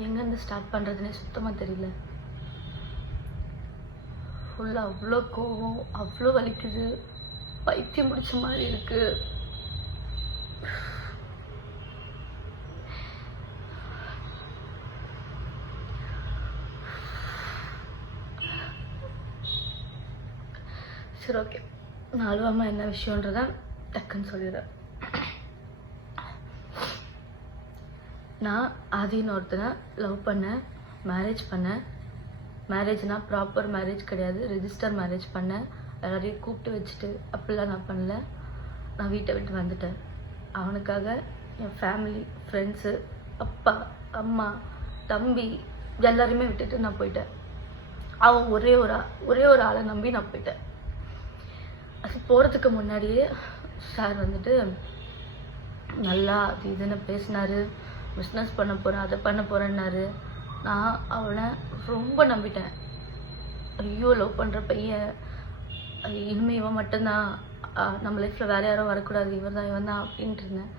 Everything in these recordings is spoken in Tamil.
எங்கேருந்து ஸ்டார்ட் பண்ணுறதுனே சுத்தமாக தெரியல. ஃபுல்லாக அவ்வளோ கோவம், அவ்வளோ வலிக்குது, பைத்தியம் பிடிச்ச மாதிரி இருக்கு. சரி, ஓகே, நான் அழுவாமல் என்ன விஷயன்றத டக்குன்னு சொல்லிடுறேன். நான் ஆதின்னு ஒருத்தனை லவ் பண்ணேன், மேரேஜ் பண்ணேன். மேரேஜ்னா ப்ராப்பர் மேரேஜ் கிடையாது, ரெஜிஸ்டர் மேரேஜ் பண்ணேன். எல்லாரையும் கூப்பிட்டு வச்சுட்டு அப்படிலாம் நான் பண்ணல. நான் வீட்டை விட்டு வந்துட்டேன். அவனுக்காக என் ஃபேமிலி, ஃப்ரெண்ட்ஸு, அப்பா, அம்மா, தம்பி எல்லாரையுமே விட்டுட்டு நான் போயிட்டேன். அவன் ஒரே ஒரு ஆளை நம்பி நான் போயிட்டேன். அது போகிறதுக்கு முன்னாடியே சார் வந்துட்டு நல்லா அது இதுன்னு பேசினாரு. பிஸ்னஸ் பண்ண போகிறேன், அதை பண்ண போகிறேன்னாரு. நான் அவனை ரொம்ப நம்பிட்டேன். ஐயோ, லவ் பண்ணுற பையன், இனிமேல் இவன் மட்டும்தான், நம்ம லைஃப்பில் வேறு யாரும் வரக்கூடாது, இவன் தான் அப்படின்ட்டு இருந்தேன்.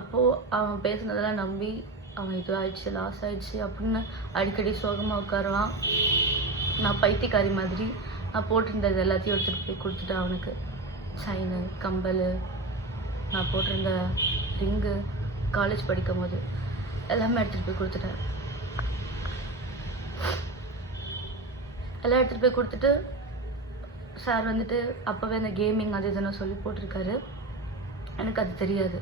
அப்போது அவன் பேசுனதெல்லாம் நம்பி அவன் இது ஆயிடுச்சு, லாஸ் ஆயிடுச்சு அப்படின்னு அடிக்கடி சோகமாக உட்காருவான். நான் பைத்தியக்காரி மாதிரி நான் போட்டிருந்தது எல்லாத்தையும் எடுத்துகிட்டு போய் கொடுத்துட்டேன் அவனுக்கு. செயினு, கம்பல், நான் போட்டிருந்த ரிங்கு, காலேஜ் படிக்கும் போது எல்லாமே எடுத்துகிட்டு போய் கொடுத்துட்டேன். எல்லாம் எடுத்துகிட்டு போய் கொடுத்துட்டு சார் வந்துட்டு அப்போவே அந்த கேமிங் அது இதுன்னு சொல்லி போட்டிருக்காரு. எனக்கு அது தெரியாது.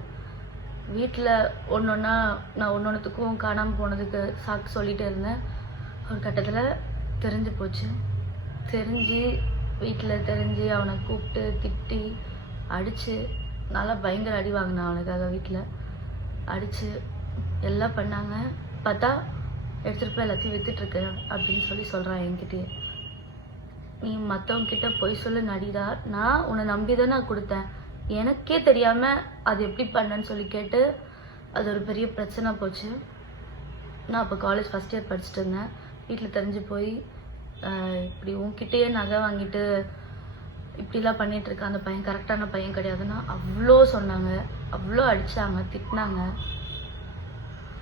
வீட்டில் ஒன்றா நான் ஒன்றுத்துக்கும் காணாமல் போனதுக்கு சாக்கு சொல்லிகிட்டே இருந்தேன். ஒரு கட்டத்தில் தெரிஞ்சு போச்சு. தெரிஞ்சு வீட்டில் தெரிஞ்சு அவனை கூப்பிட்டு திட்டி அடித்து நல்லா பயங்கர அடி வாங்கினான் அவனுக்காக. வீட்டில் அடித்து எல்லாம் பண்ணாங்க. பார்த்தா எடுத்துகிட்டு போய் எல்லாத்தையும் விற்றுட்ருக்க அப்படின்னு சொல்கிறான் என்கிட்டயே. நீ மற்றவங்கிட்ட பொய் சொல்லு நடிடா, நான் உன்னை நம்பி தான் நான் கொடுத்தேன், எனக்கே தெரியாமல் அது எப்படி பண்ணேன்னு சொல்லி கேட்டு அது ஒரு பெரிய பிரச்சனை போச்சு. நான் அப்போ காலேஜ் ஃபஸ்ட் இயர் படிச்சுட்டு இருந்தேன். வீட்டில் தெரிஞ்சு போய் இப்படி உன்கிட்டயே நகை வாங்கிட்டு இப்படிலாம் பண்ணிகிட்ருக்க அந்த பையன் கரெக்டான பையன் கிடையாதுன்னா அவ்வளோ சொன்னாங்க, அவ்வளோ அடித்தாங்க, திட்டினாங்க.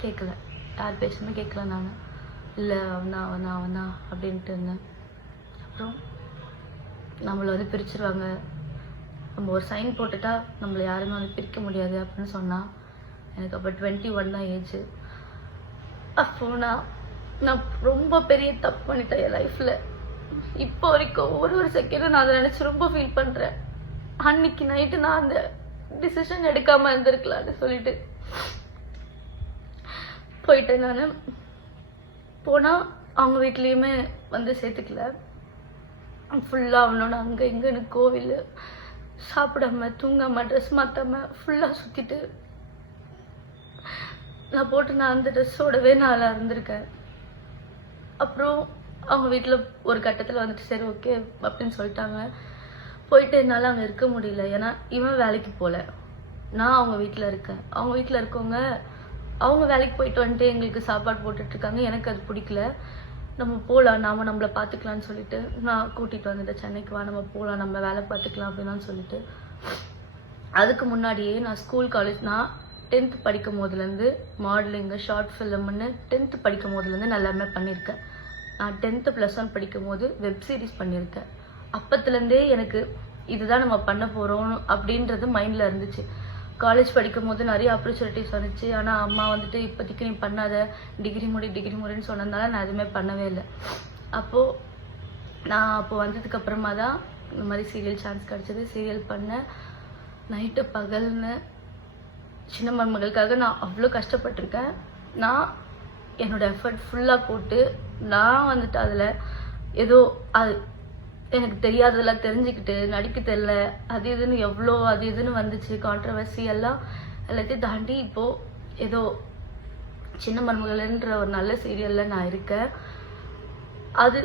கேட்கல, யார் பேசுமே கேட்கல. நான் இல்லை அவனா அப்படின்ட்டு இருந்தேன். அப்புறம் நம்மளை வந்து பிரிச்சுருவாங்க, நம்ம ஒரு சைன் போட்டுட்டா நம்மளை யாருமே வந்து பிரிக்க முடியாது அப்படின்னு சொன்னான். எனக்கு அப்போ 21 தான் ஏஜ். அப்போ நான் ரொம்ப பெரிய தப்பு பண்ணிட்டேன் என் லைஃப்பில். இப்போ வரைக்கும் ஒரு செகண்டும் நான் அதை நினச்சி ரொம்ப ஃபீல் பண்ணுறேன். அன்னைக்கு நைட்டு நான் அந்த டிசிஷன் எடுக்காமல் இருந்திருக்கலான்னு சொல்லிட்டு போயிட்டேன். நான் போனால் அவங்க வீட்லேயுமே வந்து சேர்த்துக்கல. ஃபுல்லாக அவனோட அங்கே இங்கேன்னு கோவில், சாப்பிடாம தூங்காமல் ட்ரெஸ் மாற்றாமல் ஃபுல்லாக சுற்றிட்டு நான் அந்த ட்ரெஸ்ஸோடவே நான் இருந்திருக்கேன். அப்புறம் அவங்க வீட்டில் ஒரு கட்டத்தில் வந்துட்டு சரி ஓகே அப்படின்னு சொல்லிட்டாங்க. போயிட்டு என்னால் அங்கே இருக்க முடியல. ஏன்னா இவன் வேலைக்கு போகல, நான் அவங்க வீட்டில் இருக்கேன். அவங்க வீட்டில் இருக்கவங்க அவங்க வேலைக்கு போயிட்டு வந்துட்டு எங்களுக்கு சாப்பாடு போட்டுட்ருக்காங்க. எனக்கு அது பிடிக்கல. நம்ம போகலாம், நம்மளை பார்த்துக்கலான்னு சொல்லிட்டு நான் கூட்டிகிட்டு வந்துட்டேன். சென்னைக்கு வா, நம்ம போகலாம், நம்ம வேலை பார்த்துக்கலாம் அப்படின்னு சொல்லிட்டு. அதுக்கு முன்னாடியே நான் ஸ்கூல் காலேஜ், நான் 10th படிக்கும் போதுலேருந்து மாடலிங்கு, ஷார்ட் ஃபிலிம்னு 10th படிக்கும் போதுலேருந்து நான் எல்லாமே பண்ணியிருக்கேன். நான் 10th +1 படிக்கும் போது வெப் சீரிஸ் பண்ணியிருக்கேன். அப்பத்துலேருந்தே எனக்கு இதுதான் நம்ம பண்ண போகிறோம் அப்படின்றது மைண்டில் இருந்துச்சு. காலேஜ் படிக்கும் போது நிறைய ஆப்பர்ச்சுனிட்டிஸ் வந்துச்சு. ஆனால் அம்மா வந்துட்டு இப்போதைக்கு நீ பண்ணாத, டிகிரி முடின்னு சொன்னதுனால நான் எதுவுமே பண்ணவே இல்லை. அப்போ வந்ததுக்கப்புறமா தான் இந்த மாதிரி சீரியல் சான்ஸ் கிடச்சிது. சீரியல் பண்ணேன், நைட்டு பகல்னு. சின்ன மருமகளுக்காக நான் அவ்வளோ கஷ்டப்பட்டிருக்கேன். நான் என்னோடய எஃபர்ட் ஃபுல்லாக போட்டு நான் வந்துட்டு அதில் ஏதோ அது எனக்கு தெரியாததெல்லாம் தெரிஞ்சுக்கிட்டு நடிக்க தெரியல, அது இதுன்னு வந்துச்சு. கான்ட்ரவர்சி எல்லாத்தையும் தாண்டி இப்போது ஏதோ சின்ன மருமகள்ன்ற ஒரு நல்ல சீரியலில் நான் இருக்கேன். அது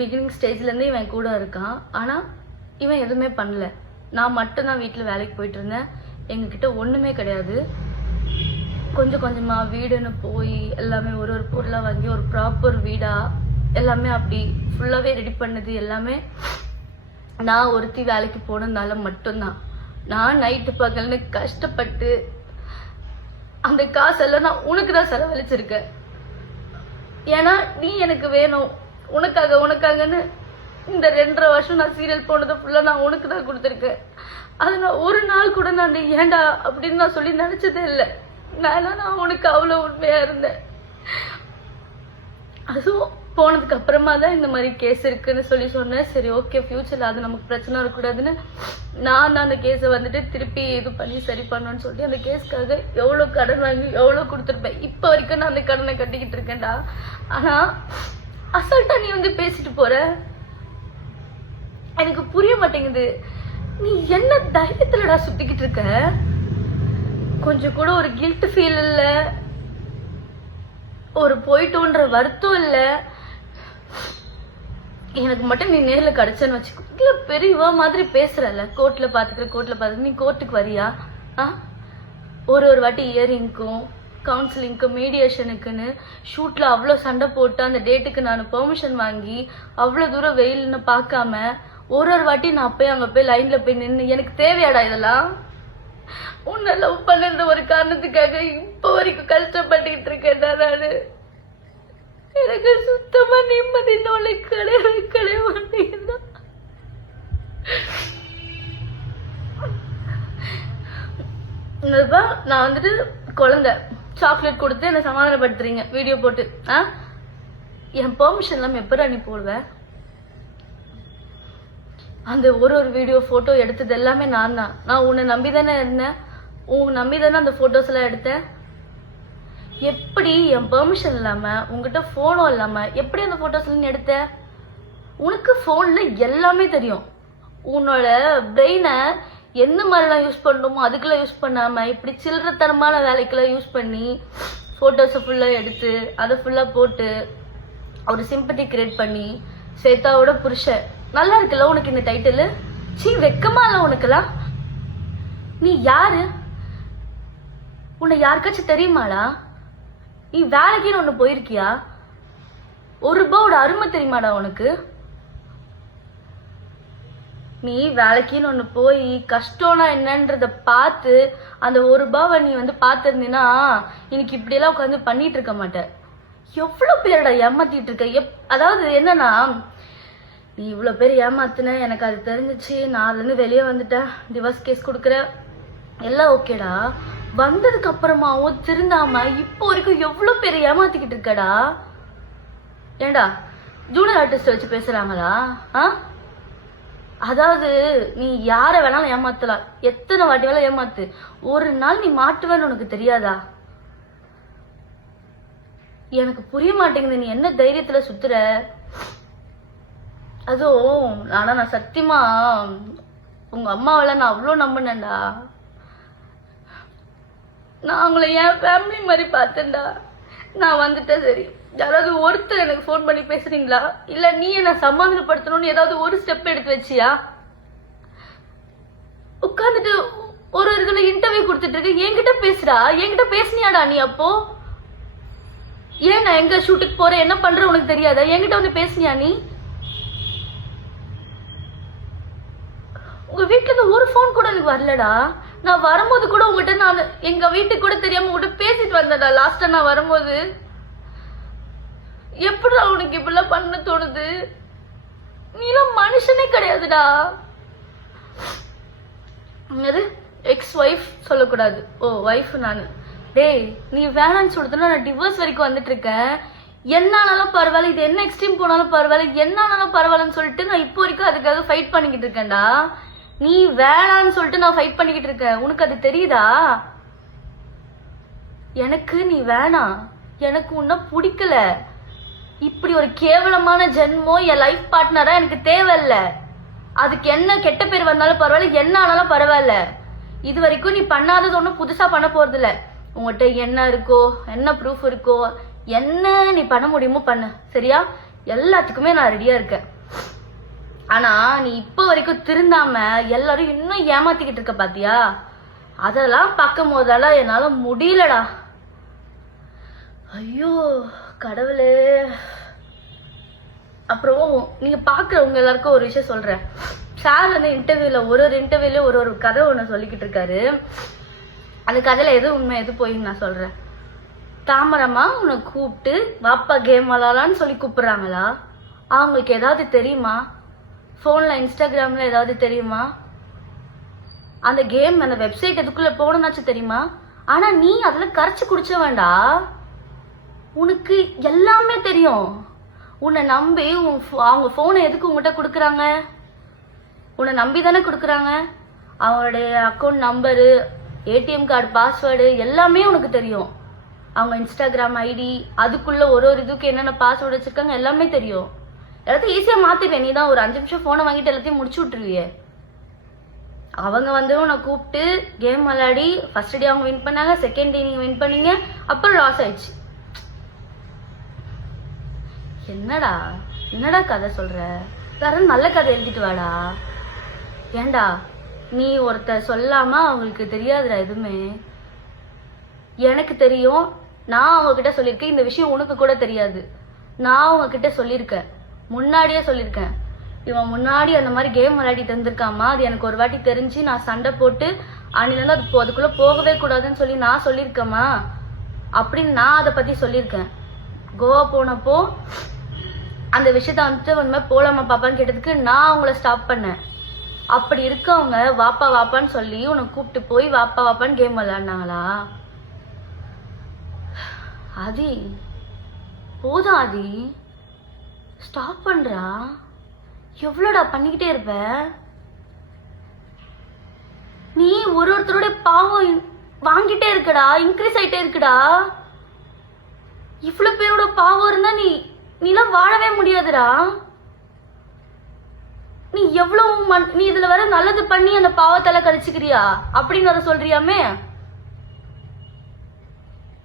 பிகினிங் ஸ்டேஜ்லேருந்தே இவன் கூட இருக்கான். ஆனால் இவன் எதுவுமே பண்ணல. நான் மட்டும்தான் வீட்டில் வேலைக்கு போயிட்டு இருந்தேன். எங்ககிட்ட ஒன்றுமே கிடையாது. கொஞ்சம் கொஞ்சமாக வீடுன்னு போய் எல்லாமே ஒரு பொருளாக வாங்கி ஒரு ப்ராப்பர் வீடாக எல்லாமே அப்படி ஃபுல்லாகவே ரெடி பண்ணது எல்லாமே நான் ஒருத்தி வேலைக்கு போனதுனால மட்டும்தான். நான் நைட்டு பகல்னு கஷ்டப்பட்டு அந்த காசெல்லாம் நான் உனக்கு தான் செலவழிச்சிருக்கேன். ஏன்னா நீ எனக்கு வேணும், உனக்காகன்னு இந்த 2.5 வருஷம் நான் சீரியல் போனதை ஃபுல்லா நான் உனக்கு தான் கொடுத்துருக்கேன். அது நான் ஒரு நாள் கூட நான் ஏண்டா அப்படின்னு நான் சொல்லி நினைச்சதே இல்லை. நான் உனக்கு அவ்வளோ உண்மையா இருந்தேன். அதுவும் போனதுக்கு அப்புறமா தான் இந்த மாதிரி கேஸ் இருக்குன்னு சொல்லி சொன்னேன். சரி ஓகே, ஃபியூச்சர்ல அது நமக்கு பிரச்சனை இருக்கக்கூடாதுன்னு நான் தான் அந்த கேஸை வந்துட்டு திருப்பி இது பண்ணி சரி பண்ணணும்னு சொல்லி அந்த கேஸ்க்காக எவ்வளோ கடன் வாங்கி எவ்வளோ கொடுத்துருப்பேன். இப்போ வரைக்கும் நான் அந்த கடனை கட்டிக்கிட்டு இருக்கேன்டா. ஆனா அசால்ட்டா நீ வந்து பேசிட்டு போற, எனக்கு புரிய மாட்டேங்குது. நீ என்ன தைரியத்துலடா சுத்திக்கிட்டு இருக்க? கொஞ்சம் கூட ஒரு கில்ட் ஃபீல் இல்ல, ஒரு போயிட்டோன்ற வருத்தம் இல்ல. எனக்கு மட்டும் நீ நேர்ல கிடைச்சன்னு வச்சுக்கோ. இல்ல பெரியவா மாதிரி பேசுறல, கோர்ட்ல பாத்துக்கிற நீ கோர்ட்டுக்கு வரியா? ஒரு வாட்டி இயரிங்க்கும் கவுன்சிலிங்க்கு மீடியேஷனுக்குன்னு ஷூட்ல அவ்வளோ சண்டை போட்டு அந்த டேட்டுக்கு நான் பெர்மிஷன் வாங்கி அவ்வளோ தூரம் வெயில்னு பார்க்காம ஒரு வாட்டி நான் போய் அங்கே போய் லைன்ல போய் நின்று எனக்கு தேவையாடா இதெல்லாம்? உன்னை லவ் பண்ணுற ஒரு காரணத்துக்காக இப்போ வரைக்கும் கஷ்டப்பட்டுக்கிட்டு இருக்கேன்டா நானு. எனக்கு சுத்தமா நிம்மதி நோலை கிடையவே மாட்டேங்குதா. நான் வந்துட்டு குழந்தை சாக்லேட் கொடுத்து என்ன சமாதானப்படுத்துறீங்க வீடியோ போட்டு. என் பெர்மிஷன் இல்லாம எப்படா நீ போடுவேன்? அந்த ஒரு வீடியோ போட்டோ எடுத்தது எல்லாமே நான் தான். நான் உன்னை நம்பிதானே இருந்தேன், உன்னை நம்பிதானே அந்த போட்டோஸ் எல்லாம் எடுத்தேன். எப்படி என் பெர்மிஷன் இல்லாம உங்ககிட்ட போனும் இல்லாம எப்படி அந்த போட்டோஸ் எல்லாம் எடுத்த? உனக்கு போன்ல எல்லாமே தெரியும். உன்னோட பிரெயினை எந்த மாதிரிலாம் யூஸ் பண்ணணுமோ அதுக்கெல்லாம் யூஸ் பண்ணாம இப்படி சில்லறத்தனமான வேலைக்கெல்லாம் யூஸ் பண்ணி போட்டோஸை ஃபுல்லா எடுத்து அதை ஃபுல்லா போட்டு ஒரு சிம்பத்தி கிரியேட் பண்ணி சேத்தாவோட புருஷன். நல்லா இருக்குல்ல உனக்கு இந்த டைட்டில்? சீ, வெக்கமா இல்ல உனக்குலாம்? நீ யாரு? உன்னை யாருக்காச்சும் தெரியுமாடா? நீ வேலைக்குன்னு ஒண்ணு போயிருக்கியா? ₹1 அருமை தெரியுமாடா உனக்கு? நீ வேலைக்குன்னு ஒண்ணு போய் கஷ்டம்னா என்னன்றத பார்த்து அந்த ₹1 நீ வந்து பார்த்திருந்தீன்னா இன்னைக்கு இப்படி எல்லாம் உட்காந்து பண்ணிட்டு இருக்க மாட்டேன். எவ்வளவு பேரடா ஏமாத்திட்டு இருக்க. அதாவது என்னன்னா, நீ இவ்வளவு பேர் ஏமாத்துன, எனக்கு அது தெரிஞ்சிச்சு, நான் அதுல இருந்து வெளியே வந்துட்டேன், டிவோர்ஸ் கேஸ் கொடுக்குற எல்லாம் ஓகேடா. வந்ததுக்கு அப்புறமாவும் திருந்தாம இப்போ வரைக்கும் எவ்வளவு பேர் ஏமாத்திக்கிட்டு இருக்கடா. ஏண்டா ஜூனியர் ஆர்டிஸ்ட் வச்சு பேசுறாங்களா? அதாவது நீ யார வேணாலும் ஏமாத்தலாம், எத்தனை வாட்டி வேணாலும் ஏமாத்து, ஒரு நாள் நீ மாட்டுவேன்னு உனக்கு தெரியாதா? எனக்கு புரிய மாட்டேங்குது நீ என்ன தைரியத்துல சுத்துற. அதுவும் நான் சத்தியமா உங்க அம்மாவெல்லாம் நான் அவ்வளோ நம்பினேன்டா. நான் அவங்கள என் ஃபேமிலி மாதிரி பார்த்தேன்டா. நான் வந்துட்டேன், சரி யாராவது ஒருத்தர் எனக்கு ஃபோன் பண்ணி பேசுறீங்களா, இல்ல நீ என்ன சமாதானப்படுத்தணும்னு ஏதாவது ஒரு ஸ்டெப் எடுத்து வச்சியா? உட்காந்துட்டு ஒரு இதுல இன்டர்வியூ கொடுத்துட்டு இருக்க, என்கிட்ட பேசுறா. என்கிட்ட பேசுனியாடா நீ? அப்போ ஏன் நான் எங்க ஷூட்டுக்கு போறேன் என்ன பண்ற உனக்கு தெரியாதா? என்கிட்ட வந்து பேசுனியா நீ? உங்க வீட்டுல இருந்து ஒரு போன் கூட எனக்கு வரலடா. நான் வரும்போது கூட உங்ககிட்ட நான் எங்க வீட்டுக்கு கூட தெரியாம உங்ககிட்ட பேசிட்டு வந்தேன்டா லாஸ்டா நான் வரும்போது. எப்படிடா உனக்கு இப்படிலாம் பண்ண தோணுது? நீலாம் மனுஷனே கிடையாதுடா. எக்ஸ் ஒய்ஃப் சொல்லக்கூடாது, ஓ ஒய்ஃப் நானு. டேய், நீ வேணான்னு சொல்றதுன்னா நான் டிவோர்ஸ் வரைக்கும் வந்துட்டு இருக்கேன். என்னானாலும் பரவாயில்ல, இது என்ன எக்ஸ்ட்ரீம் போனாலும் பரவாயில்ல, என்னானாலும் பரவாயில்லன்னு சொல்லிட்டு நான் இப்போ வரைக்கும் அதுக்காக ஃபைட் பண்ணிக்கிட்டு இருக்கேன்டா. நீ வேணான்னு சொல்லிட்டு நான் ஃபைட் பண்ணிக்கிட்டு இருக்கேன், உனக்கு அது தெரியுதா? எனக்கு நீ வேணாம், எனக்கு உன்ன பிடிக்கல. இப்படி ஒரு கேவலமான ஜென்மம் என் லைஃப் பார்ட்னரா எனக்கு தேவையில்ல. அதுக்கு என்ன கெட்ட பேர் வந்தாலும் பரவாயில்ல, என்ன ஆனாலும் பரவாயில்ல. இது வரைக்கும் நீ பண்ணாதது ஒன்றும் புதுசா பண்ண போறது இல்ல. உங்ககிட்ட என்ன இருக்கோ, என்ன ப்ரூஃப் இருக்கோ, என்ன நீ பண்ண முடியுமோ பண்ணு, சரியா? எல்லாத்துக்குமே நான் ரெடியா இருக்கேன். ஆனா நீ இப்ப வரைக்கும் திருந்தாம எல்லாரும் இன்னும் ஏமாத்திக்கிட்டு இருக்க பாத்தியா? அதெல்லாம் பார்க்கும் போதெல்லாம் என்னால முடியலடா. ஐயோ கடவுளே. அப்புறம் நீங்க பாக்குறவங்க எல்லாருக்கும் ஒரு விஷயம் சொல்றேன். சார் வந்து இன்டர்வியூல ஒரு இன்டர்வியூல ஒரு கதை ஒண்ணு சொல்லிக்கிட்டு இருக்காரு. அந்த கதையில எது உண்மை எது போயின்னு நான் சொல்றேன். தாமரமா உன்னை கூப்பிட்டு வாப்பா கேம் விளாடலான்னு சொல்லி கூப்பிடுறாங்களா? அவங்களுக்கு ஏதாவது தெரியுமா? ஃபோனில் இன்ஸ்டாகிராமில் ஏதாவது தெரியுமா? அந்த கேம் அந்த வெப்சைட் எதுக்குள்ளே போகணுன்னாச்சும் தெரியுமா? ஆனால் நீ அதில் கரைச்சி குடிச்ச வேண்டா, உனக்கு எல்லாமே தெரியும். உன்னை நம்பி அவங்க ஃபோனை எதுக்கு உங்கள்கிட்ட கொடுக்குறாங்க? உன்னை நம்பி தானே கொடுக்குறாங்க. அவங்களுடைய account number, ATM card password எல்லாமே உனக்கு தெரியும். அவங்க இன்ஸ்டாகிராம் ஐடி, அதுக்குள்ள ஒரு இதுக்கு என்னென்ன பாஸ்வேர்டு வச்சிருக்காங்க எல்லாமே தெரியும். எல்லாத்தையும் ஈஸியாக மாற்றிடுவேன். நீ தான் ஒரு 5 நிமிஷம் ஃபோனை வாங்கிட்டு எல்லாத்தையும் முடிச்சு விட்டுருவியே. அவங்க வந்து உன்னை கூப்பிட்டு கேம் விளையாடி ஃபர்ஸ்ட் டே அவங்க வின் பண்ணாங்க, செகண்ட் டே நீங்கள் வின் பண்ணீங்க, அப்புறம் லாஸ் ஆயிடுச்சு. என்னடா என்னடா கதை சொல்ற? யாரும் நல்ல கதை எழுதிட்டு வாடா. ஏண்டா நீ ஒருத்தர் சொல்லாம அவங்களுக்கு தெரியாதுடா எதுவுமே. எனக்கு தெரியும். நான் அவங்ககிட்ட சொல்லியிருக்கேன். இந்த விஷயம் உனக்கு கூட தெரியாது. நான் அவங்ககிட்ட சொல்லியிருக்கேன், முன்னாடியே சொல்லியிருக்கேன். இவன் முன்னாடி அந்த மாதிரி கேம் விளையாடிட்டு இருந்திருக்காமா, அது எனக்கு ஒரு வாட்டி தெரிஞ்சு நான் சண்டை போட்டு அன்னிலேருந்து அதுக்குள்ள போகவே கூடாதுன்னு சொல்லி நான் சொல்லியிருக்கேம்மா அப்படின்னு நான் அதை பத்தி சொல்லியிருக்கேன். கோவா போனப்போ அந்த விஷயத்த வந்துட்டு உண்மை போலாமா பாப்பான்னு கேட்டதுக்கு நான் அவங்கள ஸ்டாப் பண்ணேன். அப்படி இருக்கவங்க வாப்பா வாப்பான்னு சொல்லி உன்னை கூப்பிட்டு போய் வாப்பா வாப்பான்னு கேம் விளையாடினாங்களா? ஆதி போதும் ஆதி, ஸ்டாப் பண்றா. எவ்வளோடா பண்ணிக்கிட்டே இருப்ப நீ? ஒருத்தருடைய பாவம் வாங்கிட்டே இருக்கடா, இன்க்ரீஸ் ஆயிட்டே இருக்குடா. இவ்வளவு பேரோட பாவம் இருந்தா நீலாம் வாழவே முடியாதுடா. நீ எவ்வளவு நீ இதுல வர நல்லது பண்ணி அந்த பாவத்தால கழிச்சுக்கிறியா அப்படின்னு அதை சொல்றியாமே.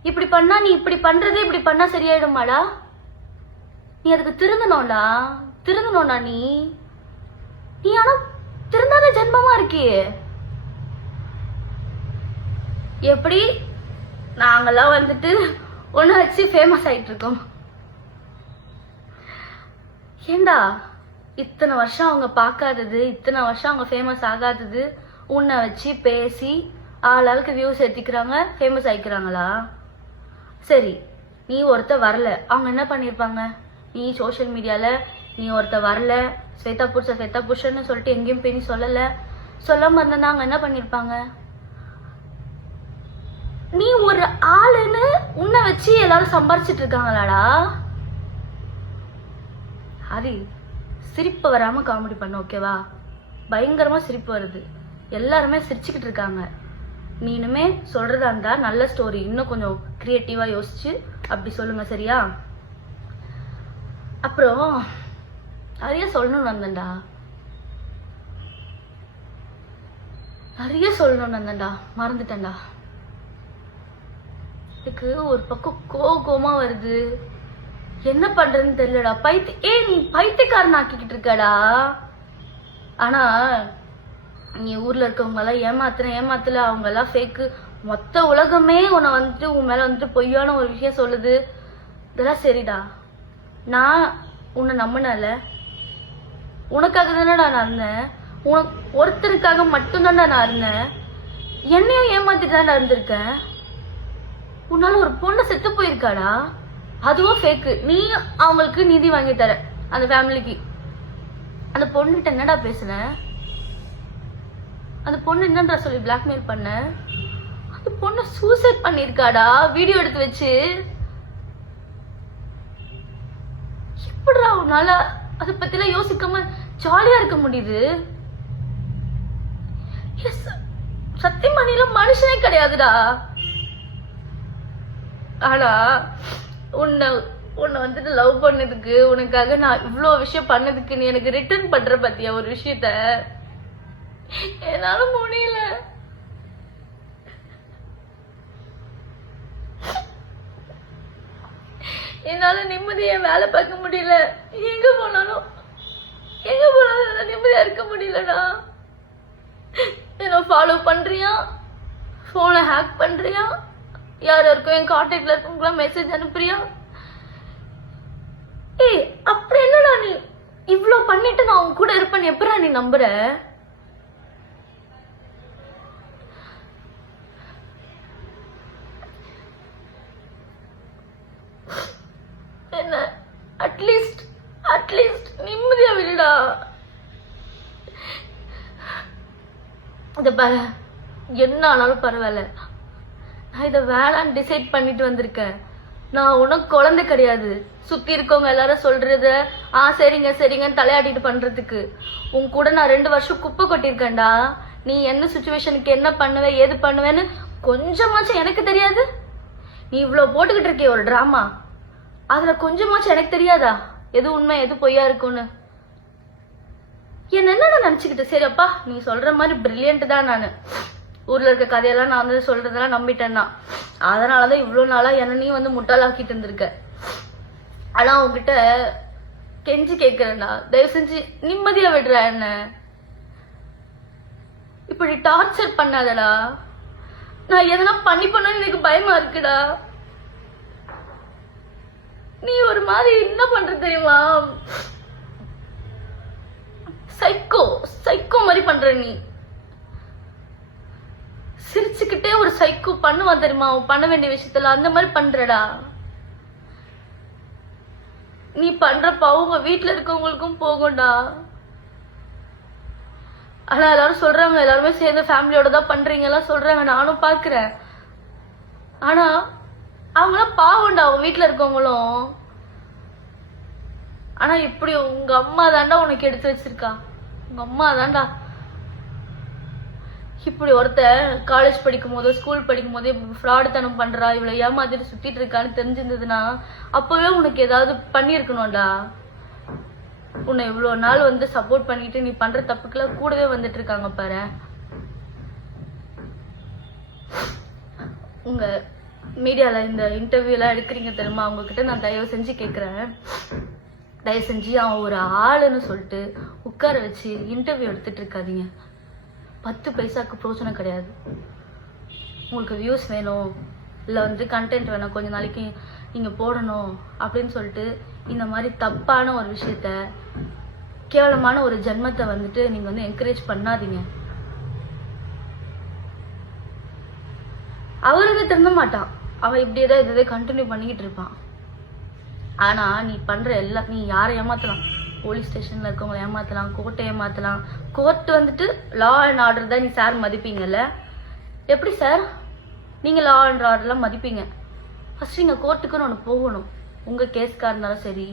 இப்படி பண்ணா நீ இப்படி பண்றது இப்படி பண்ணா சரியாயிடுமாடா? நீ அதுக்கு திருந்தணும்டா நீ ஆனா திருந்தாத ஜென்மமா இருக்கியே. எப்படி நாங்கெல்லாம் வந்துட்டு ஒண்ணு வச்சு ஃபேமஸ் ஆயிட்டு இருக்கோம். ஏண்டா இத்தனை வருஷம் அவங்க பார்க்காதது, இத்தனை வருஷம் அவங்க ஃபேமஸ் ஆகாதது உன்னை வச்சு பேசி ஆளாளுக்கு வியூஸ் ஏற்றிக்கிறாங்க, ஃபேமஸ் ஆகிக்கிறாங்களா? சரி, நீ ஒருத்த வரல, அவங்க என்ன பண்ணியிருப்பாங்க? நீ சோஷியல் மீடியாவில் நீ ஒருத்த வரல, ஸ்வேதா புருஷன்னு சொல்லிட்டு எங்கேயும் போய் நீ சொல்லாம இருந்தா அவங்க என்ன பண்ணியிருப்பாங்க? நீ ஒரு ஆளுன்னு உன்னை வச்சு எல்லாரும் சம்பாரிச்சிட்டு இருக்காங்களாடா? ஹரி, சிரிப்பு வராம காமெடி பண்ண, ஓகேவா? பயங்கரமா சிரிப்பு வருது, எல்லாருமே சிரிச்சுக்கிட்டு இருக்காங்க. நீ இனிமே சொல்றதா இருந்தா நல்ல ஸ்டோரி, இன்னும் கொஞ்சம் கிரியேட்டிவா யோசிச்சு அப்படி சொல்லுங்க, சரியா? அப்புறம் நிறைய சொல்லணும்னு வந்தேன்டா, மறந்துட்டேன்டா. இதுக்கு ஒரு பக்கம் கோவமா வருது, என்ன பண்றதுன்னு தெரியலடா. நீ பைத்தியக்காரன் ஆக்கிக்கிட்டு இருக்கடா. ஆனா நீ ஊர்ல இருக்கவங்க எல்லாம் ஏமாத்தல, அவங்க எல்லாம் ஃபேக்கு. மொத்த உலகமே உன்னை வந்துட்டு உன் மேல வந்துட்டு பொய்யான ஒரு விஷயம் சொல்லுது. இதெல்லாம் சரிடா. நான் உன்னை நம்பினல, உனக்காக தானடா நான் இருந்தேன். உனக்கு ஒருத்தருக்காக மட்டும்தான்டா நான் இருந்தேன். என்னையும் ஏமாத்திட்டு தான்டா இருந்திருக்கேன். உன்னால ஒரு பொண்ணு செத்து போயிருக்காடா, அதுவும் ஃபேக்கு. நீ அவங்களுக்கு நிதி வாங்கி தர, அந்த ஃபேமிலிக்கு. அந்த பொண்ணுகிட்ட என்னடா பேசுன? அந்த பொண்ணு என்னன்றா சொல்லி பிளாக்மெயில் பண்ண? அந்த பொண்ணு சூசைட் பண்ணிருக்காடா, வீடியோ எடுத்து வச்சு. எப்படிடா உன்னால அதை பத்திலாம் யோசிக்காம ஜாலியா இருக்க முடியுது? சத்தியமா நீலாம் மனுஷனே கிடையாதுடா. ஆனா உன்னை வந்துட்டு லவ் பண்ணதுக்கு, உனக்காக நான் இவ்வளோ விஷயம் பண்ணதுக்கு நீ எனக்கு ரிட்டர்ன் பண்ற பத்தியா ஒரு விஷயத்த? என்னால முடியல. என்னால நிம்மதியா வேலை பார்க்க முடியல. எங்க போனாலும் நிம்மதியா இருக்க முடியலடா. என்ன ஃபாலோ பண்றியா, போனை ஹேக் பண்றியா, யாருக்கும் என் கான்டாக்ட்ல இருக்கவங்களாம் மெசேஜ் அனுப்புறியா? அப்படி என்னடா நீ இவ்ளோ பண்ணிட்டு நான் உன் கூட இருப்பேன்னு எப்படா நீ நம்புற? என்ன அட்லீஸ்ட் அட்லீஸ்ட் நிம்மதியா விடுடா. இத பாரு, என்ன ஆனாலும் பரவாயில்ல, நான் இதை வேணான்னு டிசைட் பண்ணிட்டு வந்திருக்கேன். நான் உனக்கு குழந்தை கிடையாது. சுத்தி இருக்கவங்க எல்லாரும் சொல்றத சரிங்க சரிங்கன்னு தலையாட்டிட்டு பண்றதுக்கு. உன் கூட நான் 2 வருஷம் குப்பை கொட்டிருக்கேன்டா. நீ என்ன சுச்சுவேஷனுக்கு என்ன பண்ணுவ ஏது பண்ணுவேன்னு கொஞ்சமாச்சும் எனக்கு தெரியாது? நீ இவ்வளவு போட்டுக்கிட்டு இருக்கிய ஒரு டிராமா, அதுல கொஞ்சமாச்சும் எனக்கு தெரியாதா எது உண்மை எது பொய்யா இருக்கும்னு? என்ன நினைச்சுக்கிட்டு சரி அப்பா நீ சொல்ற மாதிரி பிரில்லியன்ட் தான். நானு ஊர்ல இருக்க கதையெல்லாம் நான் வந்து சொல்றதெல்லாம் நம்பிட்டேன்னா, அதனாலதான் இவ்வளவு நாளா என்ன நீ வந்து முட்டாளாக்கிட்டு இருந்திருக்க. ஆனா உங்ககிட்ட கெஞ்சி கேட்கிறேன்டா, தயவு செஞ்சு நிம்மதியா விடுற. என்ன இப்படி டார்ச்சர் பண்ணாதடா. நான் எதனா பண்ணணும்னு எனக்கு பயமா இருக்குடா. நீ ஒரு மாதிரி என்ன பண்ற தெரியுமா? சைக்கோ சைக்கோ மாதிரி பண்ற. நீ சிரிச்சுக்கிட்டே ஒரு சைக்கோ பண்ணுவான் தெரியுமா? பண்ண வேண்டிய விஷயத்துல அந்த மாதிரி பண்றடா. நீ பண்றப்ப அவங்க வீட்டுல இருக்கவங்களுக்கும் போகும்டா. ஆனா எல்லாரும் சொல்றாங்க, எல்லாருமே சேர்ந்து ஃபேமிலியோட தான் பண்றீங்க எல்லாம் சொல்றாங்க, நானும் பாக்குறேன். ஆனா அவங்களாம் பாவம்டா, அவங்க வீட்டுல இருக்கவங்களும். ஆனா இப்படி உங்க அம்மா தாண்டா உனக்கு எடுத்து வச்சிருக்கா. உங்க அம்மா தாண்டா இப்படி ஒருத்த காலேஜ் படிக்கும் போதோ ஸ்கூல் படிக்கும் போதே ஃப்ராடுத்தனம் பண்றா, இவ்வளவு ஏமாத்திட்டு சுத்திட்டு இருக்கான்னு தெரிஞ்சிருந்ததுன்னா அப்பவே உனக்கு ஏதாவது பண்ணிருக்கணும்டா. உன்னை இவ்வளவு நாள் வந்து சப்போர்ட் பண்ணிட்டு நீ பண்ற தப்புக்கெல்லாம் கூடவே வந்துட்டு இருக்காங்க பாரு. உங்க மீடியால இந்த இன்டர்வியூ எல்லாம் எடுக்கிறீங்க தெரியுமா, அவங்க கிட்ட நான் தயவு செஞ்சு கேக்குறேன், தயவு செஞ்சு அவன் ஒரு ஆளுன்னு சொல்லிட்டு உட்கார வச்சு இன்டர்வியூ எடுத்துட்டு இருக்காதீங்க. 10 பைசாக்கு பிரோஜனம் கிடையாது. உங்களுக்கு வியூஸ் வேணும் இல்ல வந்து கண்டென்ட் வேணும், கொஞ்ச நாளைக்கு நீங்க போடணும் அப்படின்னு சொல்லிட்டு இந்த மாதிரி தப்பான ஒரு விஷயத்த, கேவலமான ஒரு ஜென்மத்தை வந்துட்டு நீங்க வந்து என்கரேஜ் பண்ணாதீங்க. அவருக்கு திருந்த மாட்டான், அவன் இப்படியேதான் இதை கண்டினியூ பண்ணிக்கிட்டு இருப்பான். ஆனா நீ பண்ற எல்லாம், நீ யாரை ஏமாத்தலாம், போலீஸ் ஸ்டேஷன்ல இருக்கவங்களை ஏமாத்தலாம், கோர்ட்டை ஏமாத்தலாம். கோர்ட் வந்துட்டு லா அண்ட் ஆர்டர் தான். நீ சார் மதிப்பீங்கல்ல? எப்படி சார் நீங்க லா அண்ட் ஆர்டர்லாம் மதிப்பீங்க? ஃபர்ஸ்ட் நீங்க கோர்ட்டுக்குன்னு ஒன்று போகணும். உங்க கேஸ்கா இருந்தாலும் சரி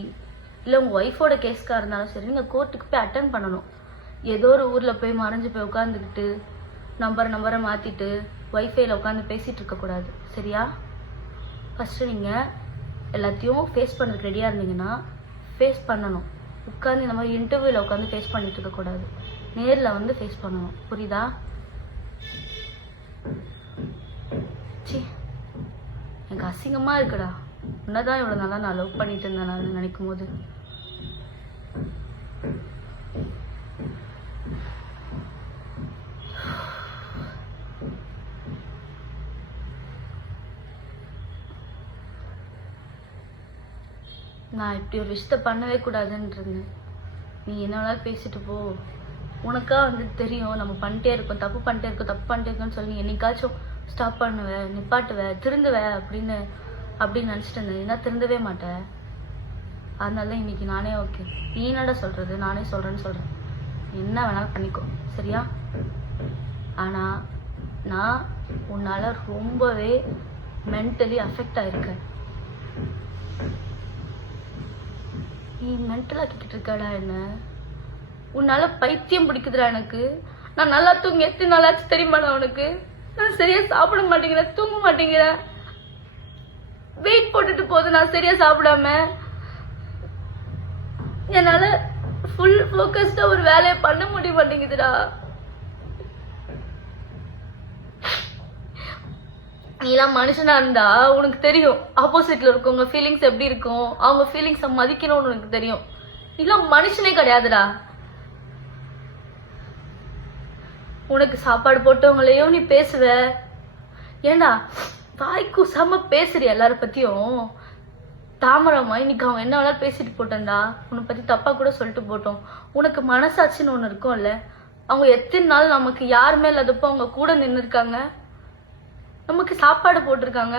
இல்ல உங்க ஒய்ஃபோட கேஸ்கா இருந்தாலும் சரி, நீங்க கோர்ட்டுக்கு போய் அட்டன் பண்ணணும். ஏதோ ஒரு ஊர்ல போய் மறைஞ்சு போய் உட்காந்துக்கிட்டு நம்பரை மாத்திட்டு வைஃபைல உட்காந்து பேசிட்டு இருக்க கூடாது, சரியா? ஃபர்ஸ்ட் நீங்க எல்லாத்தையும் ஃபேஸ் பண்ணுறதுக்கு ரெடியா இருந்தீங்கன்னா ஃபேஸ் பண்ணணும். உட்காந்து இந்த மாதிரி இன்டர்வியூல உட்காந்து ஃபேஸ் பண்ணிட்டு இருக்க கூடாது, நேர்ல வந்து ஃபேஸ் பண்ணணும், புரியுதா? சி எனக்கு அசிங்கமா இருக்குடா. உன்னதான் இவ்வளவு நாளா நான் லவ் பண்ணிட்டு இருந்தேன் நான் நினைக்கும் போது. நான் இப்படி ஒரு விஷயத்த பண்ணவே கூடாதுன்னு இருந்தேன். நீ என்ன வேணாலும் பேசிட்டு போ, உனக்கா வந்து தெரியும் நம்ம பண்ணிட்டே இருக்கோம், தப்பு பண்ணிட்டே இருக்கோம்னு சொல்லி என்னைக்காச்சும் ஸ்டாப் பண்ணுவ, நிப்பாட்டுவ, திருந்துவ அப்படின்னு நினைச்சிட்டு இருந்தேன். ஏன்னா திருந்தவே மாட்டேன். அதனால இன்னைக்கு நானே ஓகே, நீ என்னடா சொல்றது, நானே சொல்றேன்னு சொல்றேன். என்ன வேணாலும் பண்ணிக்கோ, சரியா? ஆனா நான் உன்னால ரொம்பவே மென்டலி அஃபெக்ட் ஆயிருக்கேன். நீ மென்டலா கேட்டுட்டு இருக்காடா என்ன? உன்னால பைத்தியம் பிடிக்குதுடா எனக்கு. நான் நல்லா தூங்கி எத்தனை நாளாச்சு தெரியுமாடா உனக்கு? நான் சரியா சாப்பிட மாட்டேங்கிறேன், தூங்க மாட்டேங்கிறேன், வெயிட் போட்டுட்டு போகுது நான் சரியா சாப்பிடாம. என்னால ஃபுல் ஃபோக்கஸ்டா ஒரு வேலையை பண்ண முடிய மாட்டேங்குதுடா. நீலாம் மனுஷனா இருந்தா உனக்கு தெரியும் ஆப்போசிட்ல இருக்கவங்க ஃபீலிங்ஸ் எப்படி இருக்கும், அவங்க ஃபீலிங்ஸ மதிக்கணும்னு உனக்கு தெரியும். நீலாம் மனுஷனே கிடையாதுடா. உனக்கு சாப்பாடு போட்டவங்களையும் நீ பேசுவ. ஏண்டா வாய்க்கு செம பேசுறிய எல்லார பத்தியும். தாமரமா இன்னைக்கு அவங்க என்ன வேணாலும் பேசிட்டு போட்டேன்டா, உன்னை பத்தி தப்பா கூட சொல்லிட்டு போட்டோம். உனக்கு மனசாட்சின்னு ஒண்ணு இருக்கும்ல, அவங்க எத்தனை நாள் நமக்கு யாருமே இல்லாதப்போ அவங்க கூட நின்று இருக்காங்க, நமக்கு சாப்பாடு போட்டிருக்காங்க.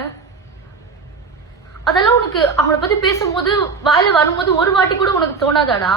அதெல்லாம் உனக்கு அவங்கள பத்தி பேசும்போது வாயில வரும்போது ஒரு வாட்டி கூட உனக்கு தோணாதாடா?